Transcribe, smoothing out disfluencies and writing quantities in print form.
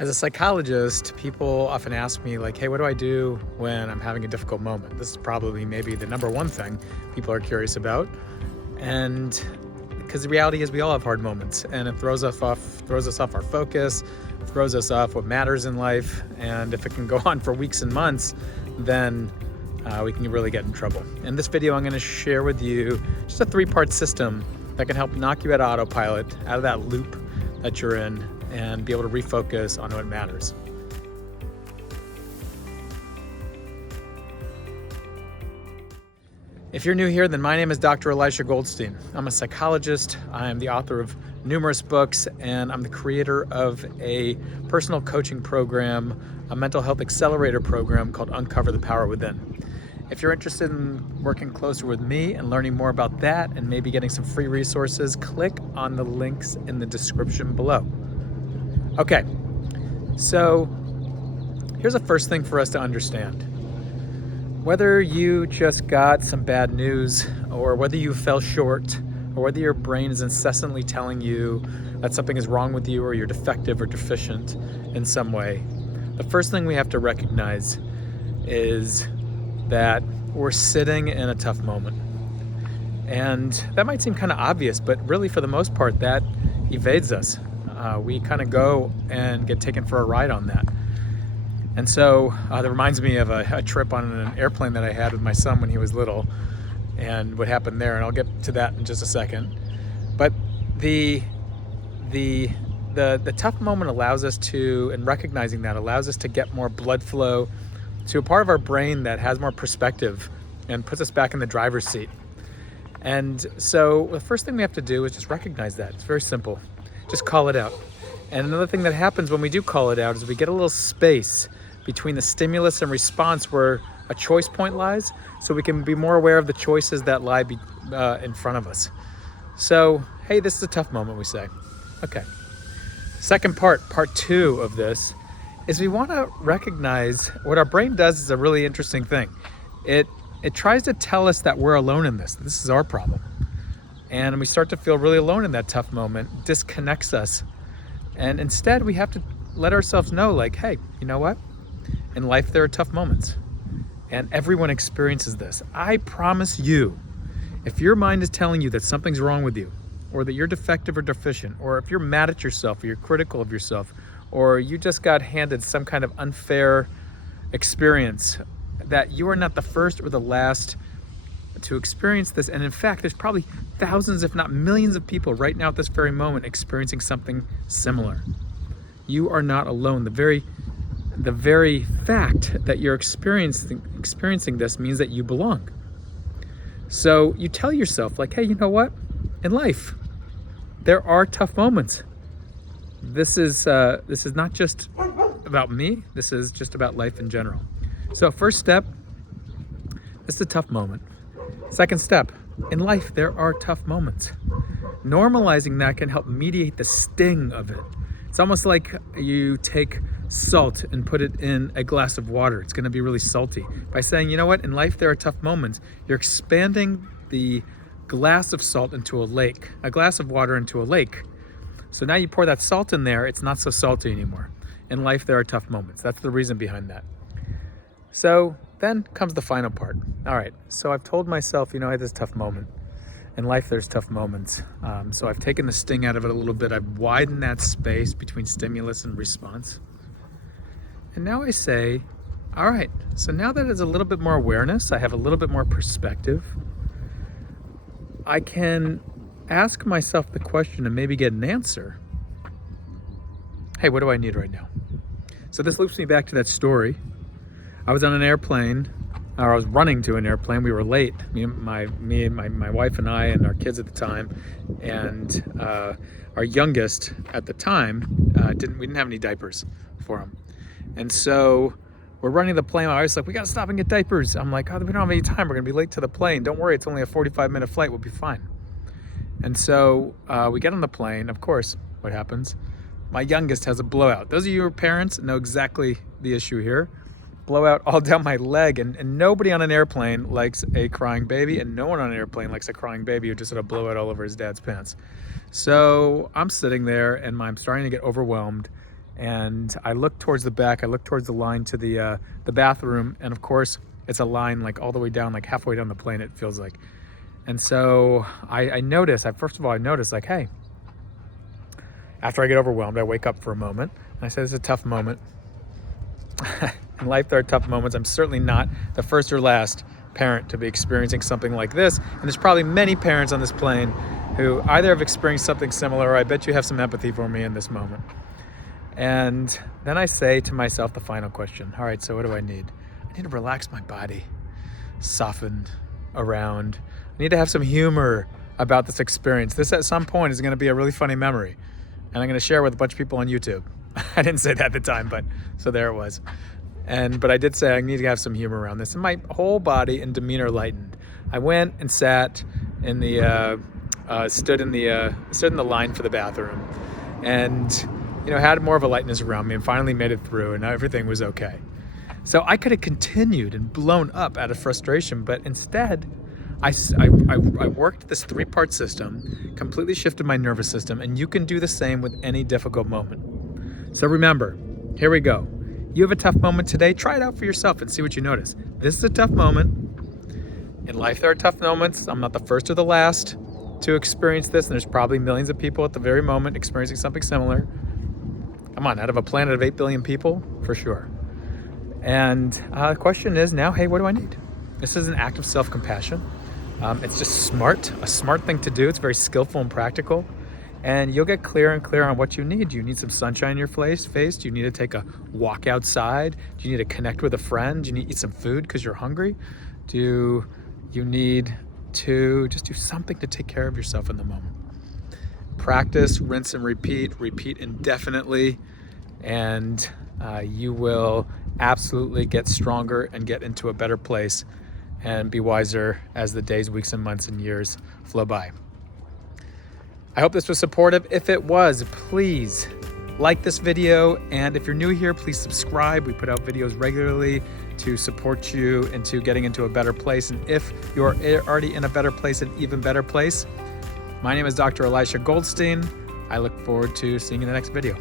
As a psychologist, people often ask me like, hey, what do I do when I'm having a difficult moment? This is probably maybe the number one thing people are curious about. And because the reality is we all have hard moments, and it throws us off our focus, throws us off what matters in life. And if it can go on for weeks and months, then we can really get in trouble. In this video, I'm going to share with you just a 3-part system that can help knock you out of autopilot, out of that loop that you're in, and be able to refocus on what matters. If you're new here, then my name is Dr. Elishagoldstein. I'm a psychologist. I am the author of numerous books, and I'm the creator of a personal coaching program, a mental health accelerator program called Uncover the Power Within. If you're interested in working closer with me and learning more about that and maybe getting some free resources, click on the links in the description below. Okay, so here's the first thing for us to understand. Whether you just got some bad news, or whether you fell short, or whether your brain is incessantly telling you that something is wrong with you or you're defective or deficient in some way, the first thing we have to recognize is that we're sitting in a tough moment. And that might seem kind of obvious, but really for the most part, that evades us. We kind of go and get taken for a ride on that. And so that reminds me of a trip on an airplane that I had with my son when he was little, and what happened there, and I'll get to that in just a second. But the tough moment allows us to, and recognizing that allows us to get more blood flow to a part of our brain that has more perspective and puts us back in the driver's seat. And so the first thing we have to do is just recognize that. It's very simple. Just call it out. And another thing that happens when we do call it out is we get a little space between the stimulus and response where a choice point lies, so we can be more aware of the choices that lie in front of us. So, hey, this is a tough moment, we say. Okay. Second part 2 of this, is we want to recognize what our brain does is a really interesting thing. It tries to tell us that we're alone in this. This is our problem. And we start to feel really alone in that tough moment, disconnects us. And instead, we have to let ourselves know, like, hey, you know what? In life, there are tough moments. And everyone experiences this. I promise you, if your mind is telling you that something's wrong with you, or that you're defective or deficient, or if you're mad at yourself, or you're critical of yourself, or you just got handed some kind of unfair experience, that you are not the first or the last to experience this. And in fact, there's probably thousands, if not millions of people right now at this very moment experiencing something similar. You are not alone. The very fact that you're experiencing this means that you belong. So you tell yourself, like, hey, you know what? In life, there are tough moments. This is not just about me. This is just about life in general. So first step, this is a tough moment. Second step, in life, there are tough moments. Normalizing that can help mediate the sting of it. It's almost like you take salt and put it in a glass of water. It's going to be really salty. By saying, you know what, in life, there are tough moments, you're expanding the glass of salt into a lake, a glass of water into a lake. So now you pour that salt in there, it's not so salty anymore. In life, there are tough moments. That's the reason behind that. So then comes the final part. All right, so I've told myself, I had this tough moment. In life, there's tough moments. So I've taken the sting out of it a little bit. I've widened that space between stimulus and response. And now I say, all right, so now that there's a little bit more awareness, I have a little bit more perspective, I can ask myself the question and maybe get an answer. Hey, what do I need right now? So this loops me back to that story. I was on an airplane, or I was running to an airplane. We were late, me and my wife and I and our kids at the time, and our youngest at the time we didn't have any diapers for him, and so we're running the plane. I was like, we gotta stop and get diapers. I'm like, oh, we don't have any time. We're gonna be late to the plane. Don't worry, it's only a 45-minute flight. We'll be fine. And so we get on the plane. Of course, what happens? My youngest has a blowout. Those of you who are parents know exactly the issue here. Blowout all down my leg, and nobody on an airplane likes a crying baby, and no one on an airplane likes a crying baby who just had a blowout all over his dad's pants. So I'm sitting there and I'm starting to get overwhelmed, And I look towards the back, I look towards the line to the bathroom, and of course, it's a line like all the way down, like halfway down the plane, it feels like. And so I notice, first of all, I notice like, hey, after I get overwhelmed, I wake up for a moment, and I say, it's a tough moment. In life, there are tough moments. I'm certainly not the first or last parent to be experiencing something like this. And there's probably many parents on this plane who either have experienced something similar, or I bet you have some empathy for me in this moment. And then I say to myself the final question. All right, so what do I need? I need to relax my body, soften around. I need to have some humor about this experience. This at some point is going to be a really funny memory, and I'm going to share with a bunch of people on YouTube. I didn't say that at the time, but so there it was. But I did say I need to have some humor around this, and my whole body and demeanor lightened. I went and sat in the stood in the line for the bathroom, and had more of a lightness around me, and finally made it through, and everything was okay. So I could have continued and blown up out of frustration, but instead, I worked this 3-part system, completely shifted my nervous system, and you can do the same with any difficult moment. So remember, here we go. You have a tough moment today, try it out for yourself and see what you notice. This is a tough moment. In life, there are tough moments. I'm not the first or the last to experience this, and there's probably millions of people at the very moment experiencing something similar. Come on, out of a planet of 8 billion people, for sure. And the question is now, hey, what do I need? This is an act of self-compassion. It's just a smart thing to do. It's very skillful and practical. And you'll get clearer and clearer on what you need. Do you need some sunshine in your face? Do you need to take a walk outside? Do you need to connect with a friend? Do you need to eat some food because you're hungry? Do you need to just do something to take care of yourself in the moment? Practice, rinse and repeat indefinitely, and you will absolutely get stronger and get into a better place and be wiser as the days, weeks, and months and years flow by. I hope this was supportive. If it was, please like this video, and if you're new here, please subscribe. We put out videos regularly to support you into getting into a better place. And if you're already in a better place, an even better place, my name is Dr. Elisha Goldstein. I look forward to seeing you in the next video.